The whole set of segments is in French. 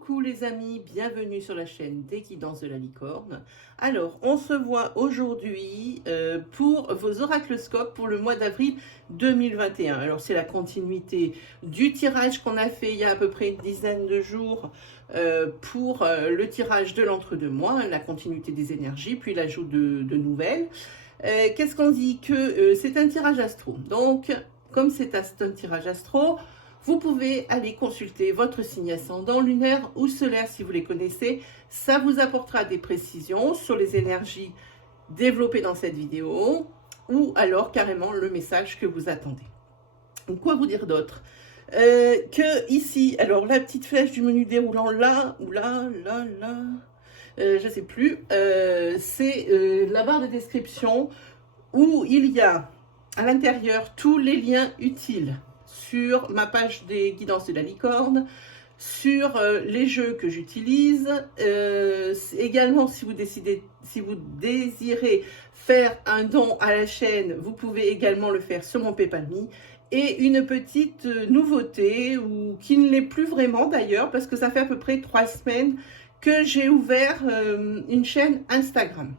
Coucou les amis, bienvenue sur la chaîne des Guidances de la Licorne. Alors, on se voit aujourd'hui pour vos oracloscopes pour le mois d'avril 2021. Alors, c'est la continuité du tirage qu'on a fait il y a à peu près une dizaine de jours pour le tirage de l'entre-deux-mois, hein, la continuité des énergies, puis l'ajout de nouvelles. Qu'est-ce qu'on dit? Que c'est un tirage astro. Donc, comme c'est un tirage astro, vous pouvez aller consulter votre signe ascendant, lunaire ou solaire si vous les connaissez. Ça vous apportera des précisions sur les énergies développées dans cette vidéo ou alors carrément le message que vous attendez. Donc, quoi vous dire d'autre? Que ici, alors la petite flèche du menu déroulant là, ou là, je ne sais plus, c'est la barre de description où il y a à l'intérieur tous les liens utiles sur ma page des Guidances de la Licorne, sur les jeux que j'utilise, également si vous désirez faire un don à la chaîne, vous pouvez également le faire sur mon PayPal.me. Et une petite nouveauté, ou qui ne l'est plus vraiment d'ailleurs, parce que ça fait à peu près 3 semaines que j'ai ouvert une chaîne Instagram.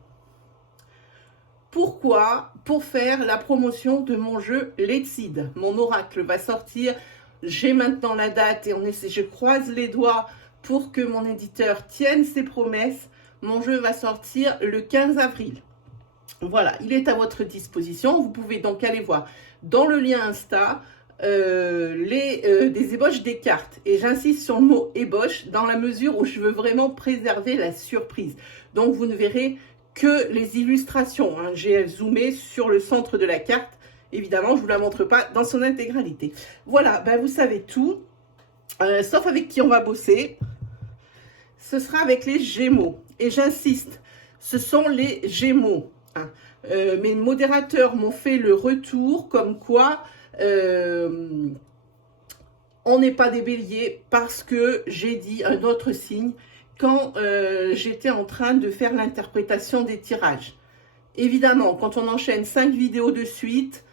Pourquoi? Pour faire la promotion de mon jeu Let's Seed. Mon oracle va sortir. J'ai maintenant la date et je croise les doigts pour que mon éditeur tienne ses promesses. Mon jeu va sortir le 15 avril. Voilà, il est à votre disposition. Vous pouvez donc aller voir dans le lien Insta des ébauches des cartes. Et j'insiste sur le mot ébauche dans la mesure où je veux vraiment préserver la surprise. Donc vous ne verrez que les illustrations. Hein. J'ai zoomé sur le centre de la carte. Évidemment, je ne vous la montre pas dans son intégralité. Voilà, ben vous savez tout. Sauf avec qui on va bosser. Ce sera avec les Gémeaux. Et j'insiste, ce sont les Gémeaux. Hein. Mes modérateurs m'ont fait le retour comme quoi on n'est pas des béliers parce que j'ai dit un autre signe quand j'étais en train de faire l'interprétation des tirages. Évidemment, quand on enchaîne 5 vidéos de suite,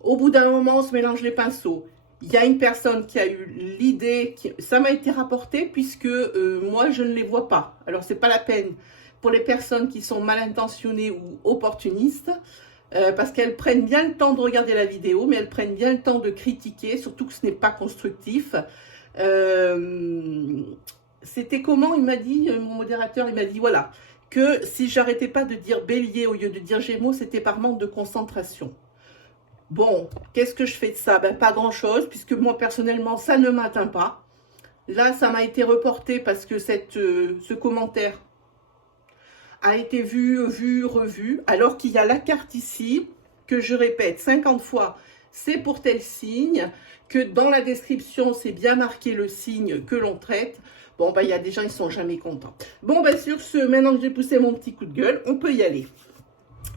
au bout d'un moment, on se mélange les pinceaux. Il y a une personne qui a eu l'idée, ça m'a été rapporté puisque moi, je ne les vois pas. Alors, ce n'est pas la peine pour les personnes qui sont mal intentionnées ou opportunistes, parce qu'elles prennent bien le temps de regarder la vidéo, mais elles prennent bien le temps de critiquer, surtout que ce n'est pas constructif. C'était comment? Il m'a dit, mon modérateur, il m'a dit, voilà, que si j'arrêtais pas de dire bélier au lieu de dire gémeaux, c'était par manque de concentration. Bon, qu'est-ce que je fais de ça? Ben, pas grand-chose, puisque moi, personnellement, ça ne m'atteint pas. Là, ça m'a été reporté parce que ce commentaire a été vu, revu, alors qu'il y a la carte ici, que je répète 50 fois, c'est pour tel signe, que dans la description, c'est bien marqué le signe que l'on traite. Bon, ben, il y a des gens, ils sont jamais contents. Bon, ben, sur ce, maintenant que j'ai poussé mon petit coup de gueule, on peut y aller.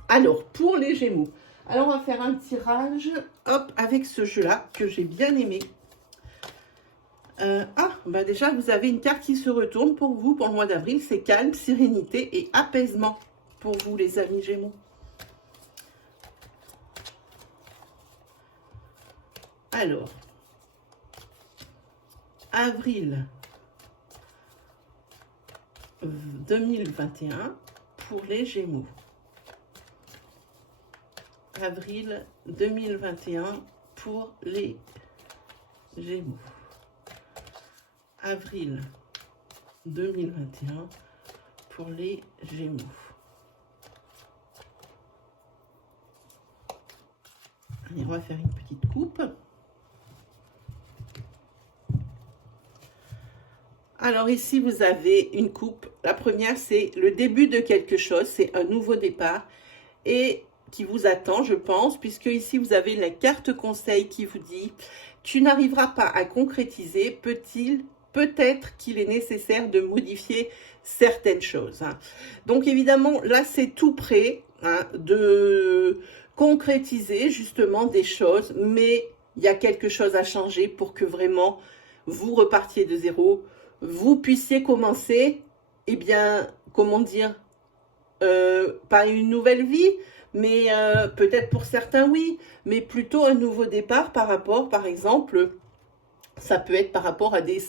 Alors, pour les Gémeaux, alors on va faire un tirage, hop, avec ce jeu-là, que j'ai bien aimé. Bah déjà, vous avez une carte qui se retourne pour vous, pour le mois d'avril. C'est calme, sérénité et apaisement pour vous, les amis Gémeaux. Alors, avril 2021 pour les Gémeaux. Avril 2021 pour les Gémeaux. Avril 2021 pour les Gémeaux. Allez, on va faire une petite coupe. Alors ici, vous avez une coupe. La première, c'est le début de quelque chose. C'est un nouveau départ et qui vous attend, je pense, puisque ici, vous avez la carte conseil qui vous dit « Tu n'arriveras pas à concrétiser, peut-être qu'il est nécessaire de modifier certaines choses. » Donc évidemment, là, c'est tout prêt de concrétiser justement des choses, mais il y a quelque chose à changer pour que vraiment vous repartiez de zéro, vous puissiez commencer, eh bien, comment dire, pas une nouvelle vie, mais peut-être pour certains oui, mais plutôt un nouveau départ par rapport, par exemple, Ça peut être par rapport à des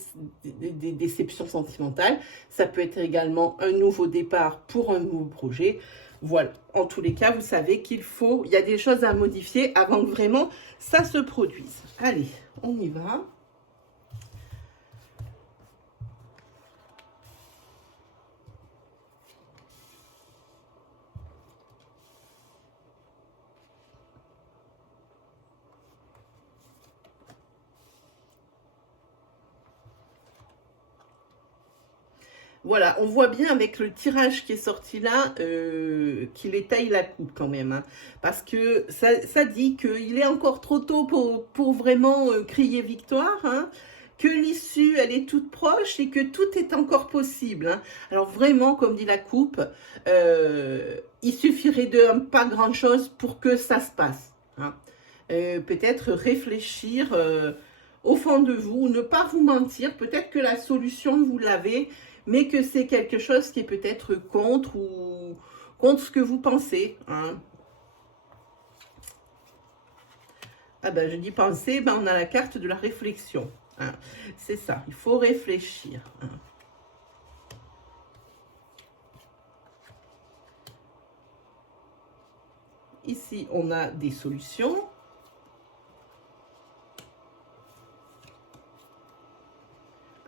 déceptions sentimentales. Ça peut être également un nouveau départ pour un nouveau projet. Voilà. En tous les cas, vous savez qu'il y a des choses à modifier avant que vraiment ça se produise. Allez, on y va. Voilà, on voit bien avec le tirage qui est sorti là qu'il étaye la coupe quand même. Hein, parce que ça dit qu'il est encore trop tôt pour vraiment crier victoire. Hein, que l'issue, elle est toute proche et que tout est encore possible. Hein. Alors vraiment, comme dit la coupe, il suffirait de pas grand-chose pour que ça se passe. Hein. Peut-être réfléchir au fond de vous, ne pas vous mentir. Peut-être que la solution, vous l'avez, mais que c'est quelque chose qui est peut-être contre ce que vous pensez. Hein. Ah ben, je dis penser, ben on a la carte de la réflexion. Hein. C'est ça, il faut réfléchir. Hein. Ici, on a des solutions.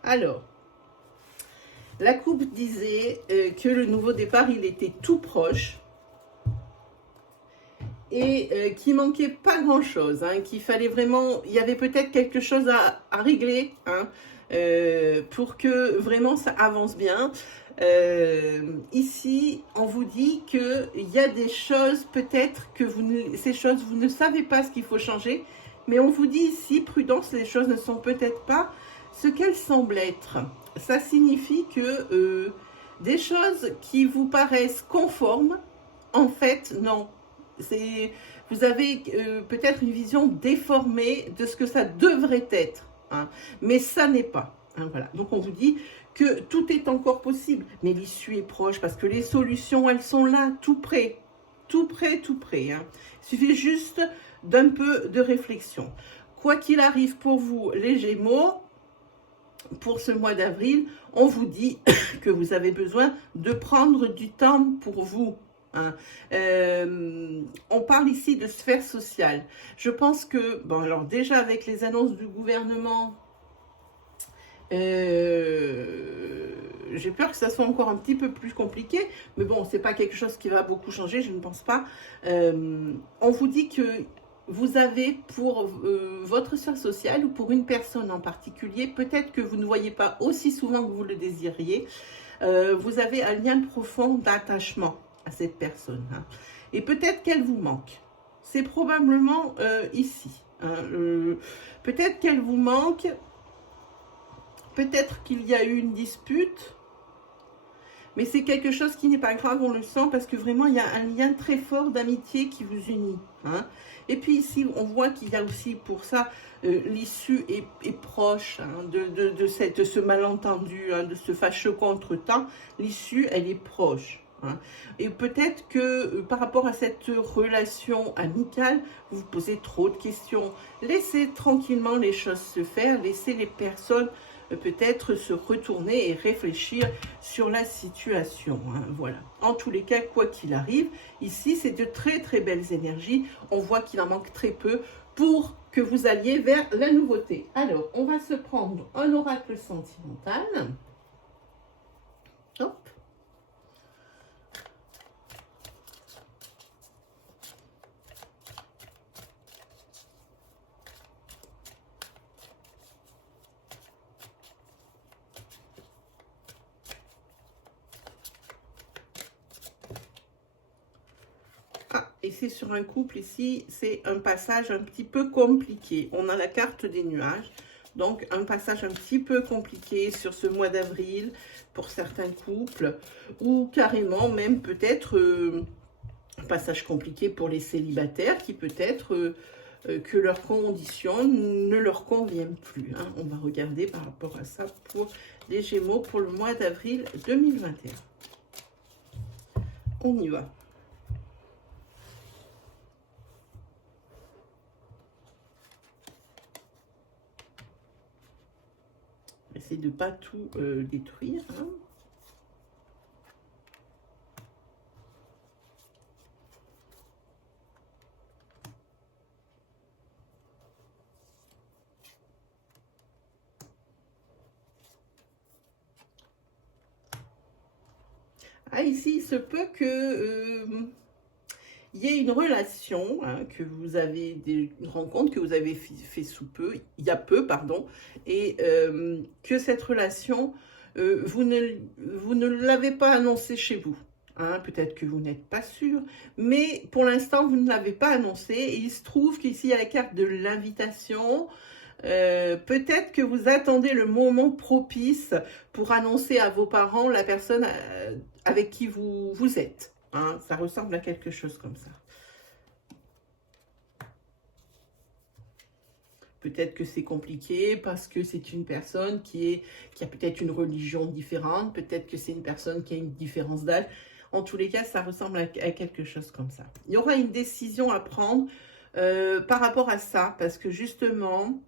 Alors, la coupe disait que le nouveau départ, il était tout proche et qu'il manquait pas grand-chose, hein, qu'il fallait vraiment, il y avait peut-être quelque chose à régler hein, pour que vraiment ça avance bien. Ici, on vous dit qu'il y a des choses peut-être que ces choses, vous ne savez pas ce qu'il faut changer, mais on vous dit ici, prudence, les choses ne sont peut-être pas ce qu'elles semblent être. Ça signifie que des choses qui vous paraissent conformes, en fait, non. Vous avez peut-être une vision déformée de ce que ça devrait être, hein, mais ça n'est pas. Hein, voilà. Donc on vous dit que tout est encore possible, mais l'issue est proche parce que les solutions, elles sont là, tout près. Tout près, tout près. Hein. Il suffit juste d'un peu de réflexion. Quoi qu'il arrive pour vous, les Gémeaux, pour ce mois d'avril, on vous dit que vous avez besoin de prendre du temps pour vous. Hein. On parle ici de sphère sociale. Je pense que, bon alors déjà avec les annonces du gouvernement, j'ai peur que ça soit encore un petit peu plus compliqué, mais bon, c'est pas quelque chose qui va beaucoup changer, je ne pense pas. On vous dit que vous avez pour votre sphère sociale ou pour une personne en particulier, peut-être que vous ne voyez pas aussi souvent que vous le désiriez, vous avez un lien profond d'attachement à cette personne. Hein. Et peut-être qu'elle vous manque. C'est probablement ici. Hein. Peut-être qu'elle vous manque. Peut-être qu'il y a eu une dispute. Mais c'est quelque chose qui n'est pas grave, on le sent, parce que vraiment, il y a un lien très fort d'amitié qui vous unit. Hein. Et puis ici, on voit qu'il y a aussi pour ça, l'issue est proche hein, de ce malentendu, hein, de ce fâcheux contretemps. L'issue, elle est proche. Hein. Et peut-être que par rapport à cette relation amicale, vous vous posez trop de questions. Laissez tranquillement les choses se faire, laissez les personnes peut-être se retourner et réfléchir sur la situation. Hein, voilà. En tous les cas, quoi qu'il arrive, ici, c'est de très très belles énergies. On voit qu'il en manque très peu pour que vous alliez vers la nouveauté. Alors, on va se prendre un oracle sentimental. Hop. Et c'est sur un couple ici, c'est un passage un petit peu compliqué. On a la carte des nuages, donc un passage un petit peu compliqué sur ce mois d'avril pour certains couples, ou carrément même peut-être un passage compliqué pour les célibataires qui peut-être que leurs conditions ne leur conviennent plus. Hein. On va regarder par rapport à ça pour les Gémeaux pour le mois d'avril 2021. On y va. essayer de ne pas tout détruire. Hein. Ah, ici, il se peut que il y ait une relation, hein, que vous avez, une rencontre que vous avez fait sous peu, il y a peu, pardon, et que cette relation, vous ne l'avez pas annoncée chez vous. Hein, peut-être que vous n'êtes pas sûr, mais pour l'instant, vous ne l'avez pas annoncé. Et il se trouve qu'ici, il y a la carte de l'invitation. Peut-être que vous attendez le moment propice pour annoncer à vos parents la personne avec qui vous êtes. Hein, ça ressemble à quelque chose comme ça. Peut-être que c'est compliqué parce que c'est une personne qui a peut-être une religion différente. Peut-être que c'est une personne qui a une différence d'âge. En tous les cas, ça ressemble à quelque chose comme ça. Il y aura une décision à prendre par rapport à ça parce que justement,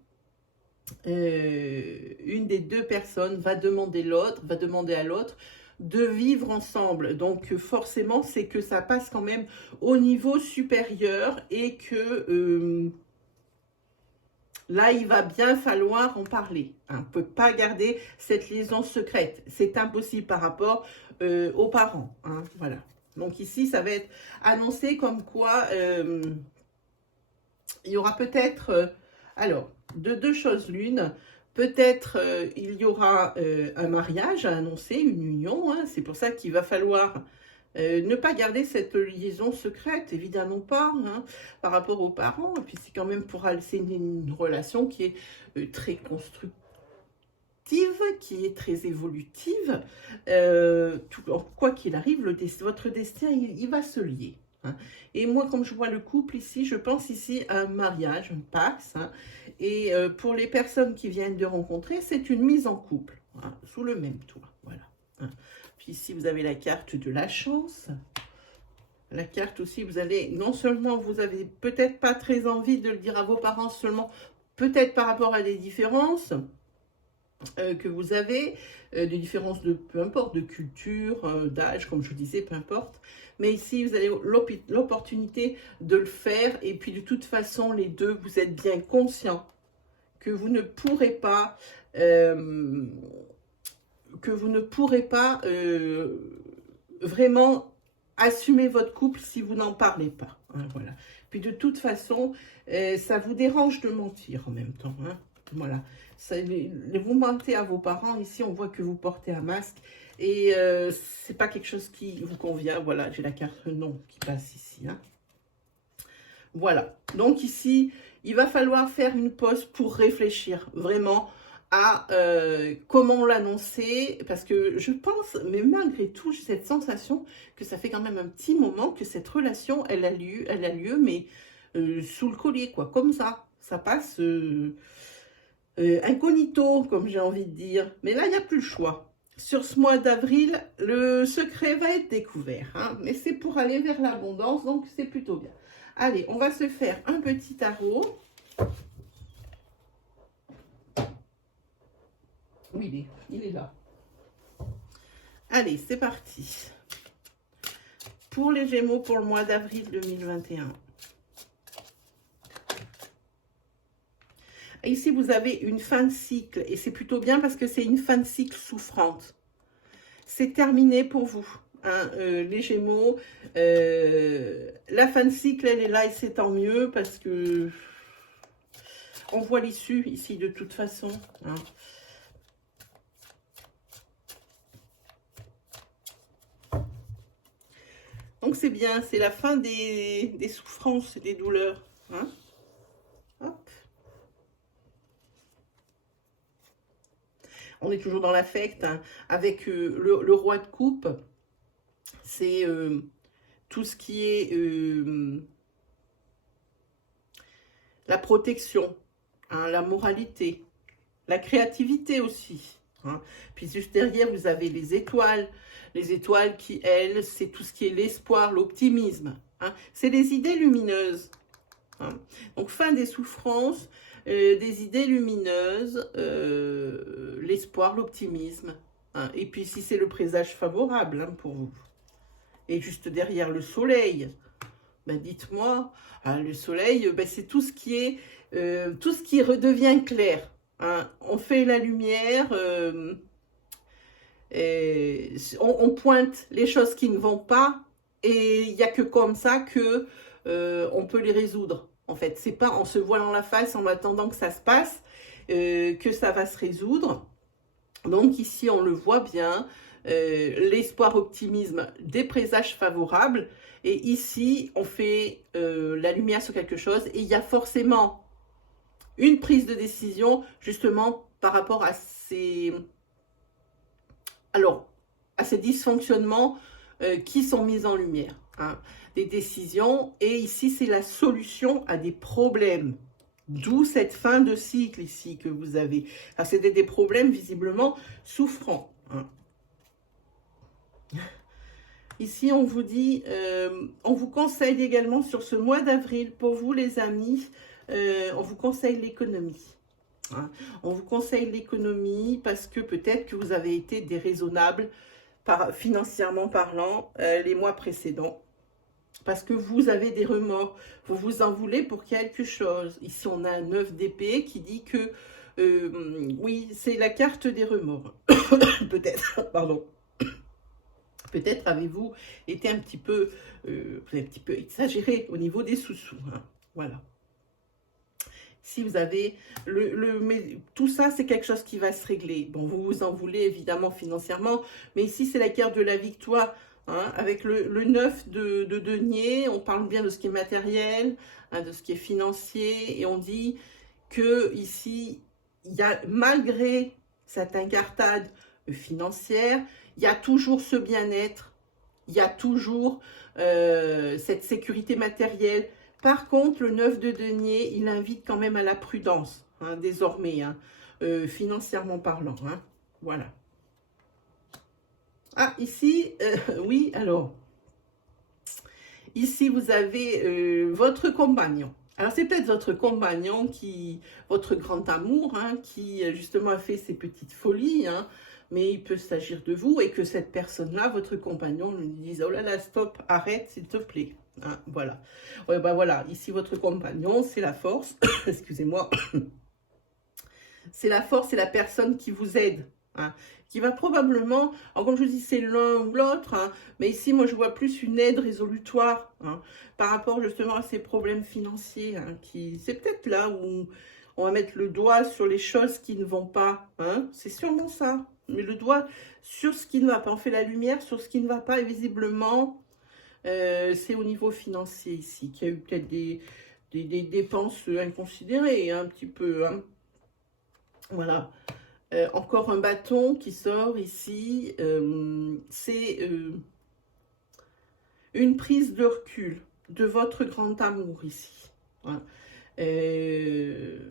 une des deux personnes va demander à l'autre de vivre ensemble. Donc forcément, c'est que ça passe quand même au niveau supérieur et que là, il va bien falloir en parler. Hein. On ne peut pas garder cette liaison secrète. C'est impossible par rapport aux parents. Hein. Voilà. Donc ici, ça va être annoncé comme quoi il y aura peut-être... alors, de deux choses l'une, peut-être il y aura un mariage à annoncer, une union, hein, c'est pour ça qu'il va falloir ne pas garder cette liaison secrète, évidemment pas, hein, par rapport aux parents, et puis c'est quand même c'est une relation qui est très constructive, qui est très évolutive, quoi qu'il arrive, votre destin, il va se lier. Hein. Et moi, comme je vois le couple ici, je pense ici à un mariage, un pax. Hein. Et pour les personnes qui viennent de rencontrer, c'est une mise en couple, hein, sous le même toit. Voilà. Hein. Puis ici, vous avez la carte de la chance. La carte aussi, vous allez, non seulement vous avez peut-être pas très envie de le dire à vos parents, seulement peut-être par rapport à des différences que vous avez, des différences de, peu importe, de culture, d'âge, comme je vous disais, peu importe. Mais ici, vous avez l'opportunité de le faire. Et puis, de toute façon, les deux, vous êtes bien conscients que vous ne pourrez pas, vraiment assumer votre couple si vous n'en parlez pas. Hein, voilà. Puis, de toute façon, ça vous dérange de mentir en même temps. Hein, voilà. Vous mentez à vos parents. Ici, on voit que vous portez un masque. Et c'est pas quelque chose qui vous convient. Voilà, j'ai la carte non qui passe ici. Hein. Voilà. Donc ici, il va falloir faire une pause pour réfléchir vraiment à comment l'annoncer. Parce que je pense, mais malgré tout, j'ai cette sensation que ça fait quand même un petit moment que cette relation, elle a lieu, mais sous le collier, quoi. Comme ça. Ça passe incognito, comme j'ai envie de dire. Mais là, il n'y a plus le choix. Sur ce mois d'avril, le secret va être découvert. Hein, mais c'est pour aller vers l'abondance, donc c'est plutôt bien. Allez, on va se faire un petit tarot. Oui, il est là. Allez, c'est parti. Pour les Gémeaux, pour le mois d'avril 2021. Ici, vous avez une fin de cycle. Et c'est plutôt bien parce que c'est une fin de cycle souffrante. C'est terminé pour vous. Hein, les Gémeaux. La fin de cycle, elle est là et c'est tant mieux parce que on voit l'issue ici de toute façon. Hein. Donc c'est bien, c'est la fin des souffrances, des douleurs. Hein. Hop. On est toujours dans l'affect, hein, avec le roi de coupe. C'est tout ce qui est la protection, hein, la moralité, la créativité aussi. Hein. Puis juste derrière, vous avez les étoiles. Les étoiles qui, elles, c'est tout ce qui est l'espoir, l'optimisme. Hein. C'est des idées lumineuses. Hein. Donc, fin des souffrances. des idées lumineuses, l'espoir, l'optimisme. Hein. Et puis si c'est le présage favorable hein, pour vous. Et juste derrière le soleil, ben dites-moi, hein, le soleil, ben c'est tout ce qui redevient clair. Hein. On fait la lumière, on pointe les choses qui ne vont pas, et il n'y a que comme ça que on peut les résoudre. En fait, c'est pas en se voilant la face, en attendant que ça se passe, que ça va se résoudre. Donc ici, on le voit bien, l'espoir, optimisme, des présages favorables. Et ici, on fait la lumière sur quelque chose. Et il y a forcément une prise de décision, justement, par rapport à ces dysfonctionnements qui sont mis en lumière. Hein, des décisions. Et ici, c'est la solution à des problèmes. D'où cette fin de cycle ici que vous avez. C'est des problèmes visiblement souffrants. Hein. Ici, on vous dit, on vous conseille également sur ce mois d'avril, pour vous les amis, on vous conseille l'économie. Hein. On vous conseille l'économie parce que peut-être que vous avez été déraisonnable financièrement parlant les mois précédents. Parce que vous avez des remords, vous vous en voulez pour quelque chose. Ici, on a un 9 d'épée qui dit que, oui, c'est la carte des remords. Peut-être, pardon. Peut-être avez-vous été un petit peu exagéré au niveau des sous-sous. Hein. Voilà. Si vous avez mais tout ça, c'est quelque chose qui va se régler. Bon, vous vous en voulez évidemment financièrement, mais ici, c'est la carte de la victoire. Hein, avec le 9 de denier, on parle bien de ce qui est matériel, hein, de ce qui est financier, et on dit que ici, il y a, malgré cette incartade financière, il y a toujours ce bien-être, il y a toujours cette sécurité matérielle. Par contre, le 9 de denier, il invite quand même à la prudence, hein, désormais, hein, financièrement parlant. Hein, voilà. Ah, ici, oui, alors, ici, vous avez votre compagnon. Alors, c'est peut-être votre compagnon, votre grand amour, hein, qui justement a fait ses petites folies, hein, mais il peut s'agir de vous, et que cette personne-là, votre compagnon, lui dise, oh là là, stop, arrête, s'il te plaît. Hein, voilà. Ouais, ben voilà, ici, votre compagnon, c'est la force, excusez-moi, c'est la force, c'est la personne qui vous aide. Hein, qui va probablement, alors comme je vous dis, c'est l'un ou l'autre, hein, mais ici, moi, je vois plus une aide résolutoire hein, par rapport justement à ces problèmes financiers. Hein, c'est peut-être là où on va mettre le doigt sur les choses qui ne vont pas. Hein, c'est sûrement ça. Mais le doigt sur ce qui ne va pas. On fait la lumière sur ce qui ne va pas et visiblement, c'est au niveau financier ici qu'il y a eu peut-être des dépenses inconsidérées, hein, un petit peu. Hein. Voilà. Encore un bâton qui sort ici, c'est une prise de recul de votre grand amour ici. Hein. Une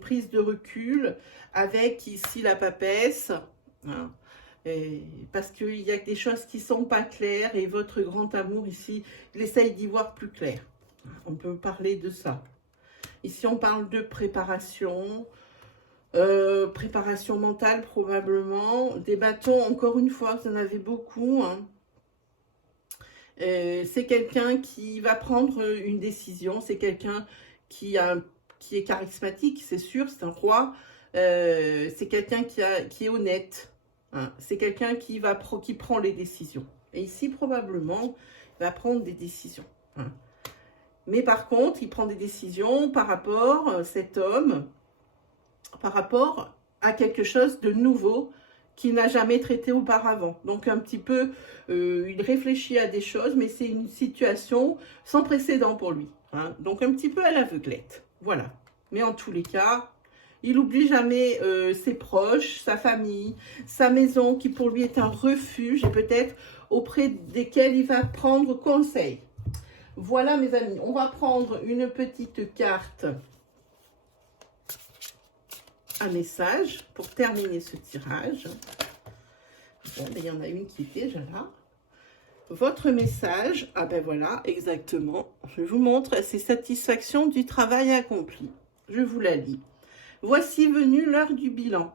prise de recul avec ici la papesse, hein. Parce qu'il y a des choses qui ne sont pas claires et votre grand amour ici, il essaye d'y voir plus clair. On peut parler de ça. Ici, on parle de préparation. Préparation mentale probablement, des bâtons, encore une fois, vous en avez beaucoup. Hein. C'est quelqu'un qui va prendre une décision, c'est quelqu'un qui est charismatique, c'est sûr, c'est un roi. C'est quelqu'un qui est honnête. Hein. C'est quelqu'un qui prend les décisions. Et ici, probablement, il va prendre des décisions. Hein. Mais par contre, il prend des décisions par rapport, cet homme, par rapport à quelque chose de nouveau qu'il n'a jamais traité auparavant. Donc un petit peu, il réfléchit à des choses, mais c'est une situation sans précédent pour lui. Hein. Donc un petit peu à l'aveuglette. Voilà. Mais en tous les cas, il n'oublie jamais ses proches, sa famille, sa maison, qui pour lui est un refuge, et peut-être auprès desquels il va prendre conseil. Voilà mes amis, on va prendre une petite carte un message pour terminer ce tirage. Bon, ben, il y en a une qui était déjà là. Votre message, ah ben voilà, exactement. Je vous montre, c'est satisfaction du travail accompli. Je vous la lis. Voici venue l'heure du bilan.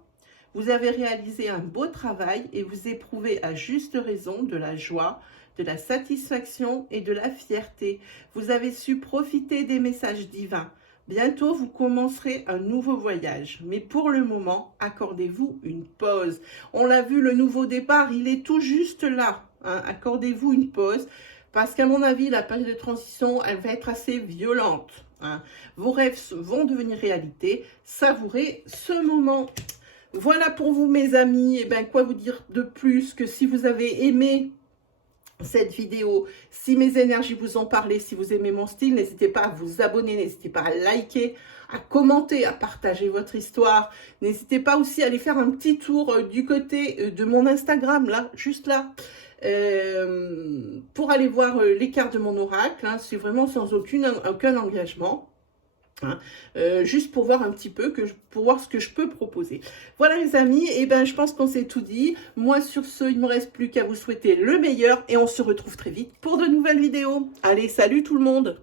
Vous avez réalisé un beau travail et vous éprouvez à juste raison de la joie, de la satisfaction et de la fierté. Vous avez su profiter des messages divins. Bientôt, vous commencerez un nouveau voyage. Mais pour le moment, accordez-vous une pause. On l'a vu, le nouveau départ, il est tout juste là. Accordez-vous une pause parce qu'à mon avis, la période de transition, elle va être assez violente. Vos rêves vont devenir réalité. Savourez ce moment. Voilà pour vous, mes amis. Et bien, quoi vous dire de plus que si vous avez aimé cette vidéo, si mes énergies vous ont parlé, si vous aimez mon style, n'hésitez pas à vous abonner, n'hésitez pas à liker, à commenter, à partager votre histoire. N'hésitez pas aussi à aller faire un petit tour du côté de mon Instagram, là, juste là, pour aller voir les cartes de mon oracle. C'est vraiment sans aucun engagement. Juste pour voir un petit peu, pour voir ce que je peux proposer. Voilà les amis, et ben je pense qu'on s'est tout dit. Moi sur ce, il ne me reste plus qu'à vous souhaiter le meilleur et on se retrouve très vite pour de nouvelles vidéos. Allez, salut tout le monde!